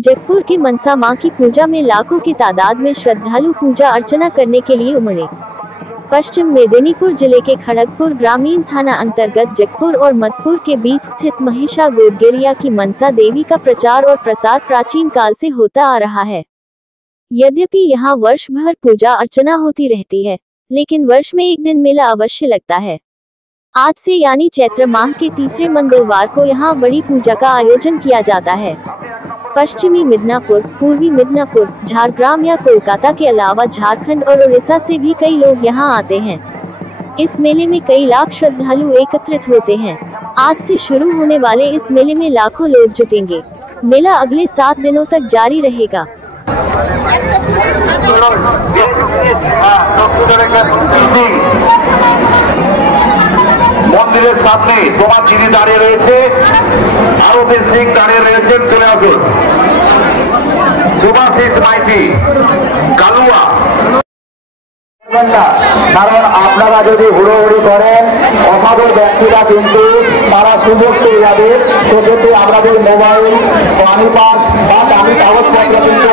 जगपुर के मनसा मां की पूजा में लाखों की तादाद में श्रद्धालु पूजा अर्चना करने के लिए उमड़े। पश्चिम मेदिनीपुर जिले के खड़गपुर ग्रामीण थाना अंतर्गत जगपुर और मदपुर के बीच स्थित महिषा गोदगेरिया की मनसा देवी का प्रचार और प्रसार प्राचीन काल से होता आ रहा है। यद्यपि यहाँ वर्ष भर पूजा अर्चना होती रहती है, लेकिन वर्ष में एक दिन मेला अवश्य लगता है। आज से यानी चैत्र माह के तीसरे मंगलवार को यहाँ बड़ी पूजा का आयोजन किया जाता है। पश्चिमी मिदनापुर, पूर्वी मिदनापुर, झारग्राम या कोलकाता के अलावा झारखंड और उड़ीसा से भी कई लोग यहाँ आते हैं। इस मेले में कई लाख श्रद्धालु एकत्रित होते हैं। आज से शुरू होने वाले इस मेले में लाखों लोग जुटेंगे। मेला अगले 7 दिनों तक जारी रहेगा। मंदिर सामने তোমার যিনি দাঁড়িয়ে রয়েছে আরো সিং দাঁড়িয়ে রয়েছেন, চলে আসুন। সুভাষিস মাইতি কালুয়া, কারণ আপনারা যদি হুড়োহুড়ি করেন অসাধু ব্যক্তিরা কিন্তু তারা সুযোগ পেয়ে যাবে। সেক্ষেত্রে আমাদের মোবাইল, পানি পাস বা দামি কাগজপত্র কিন্তু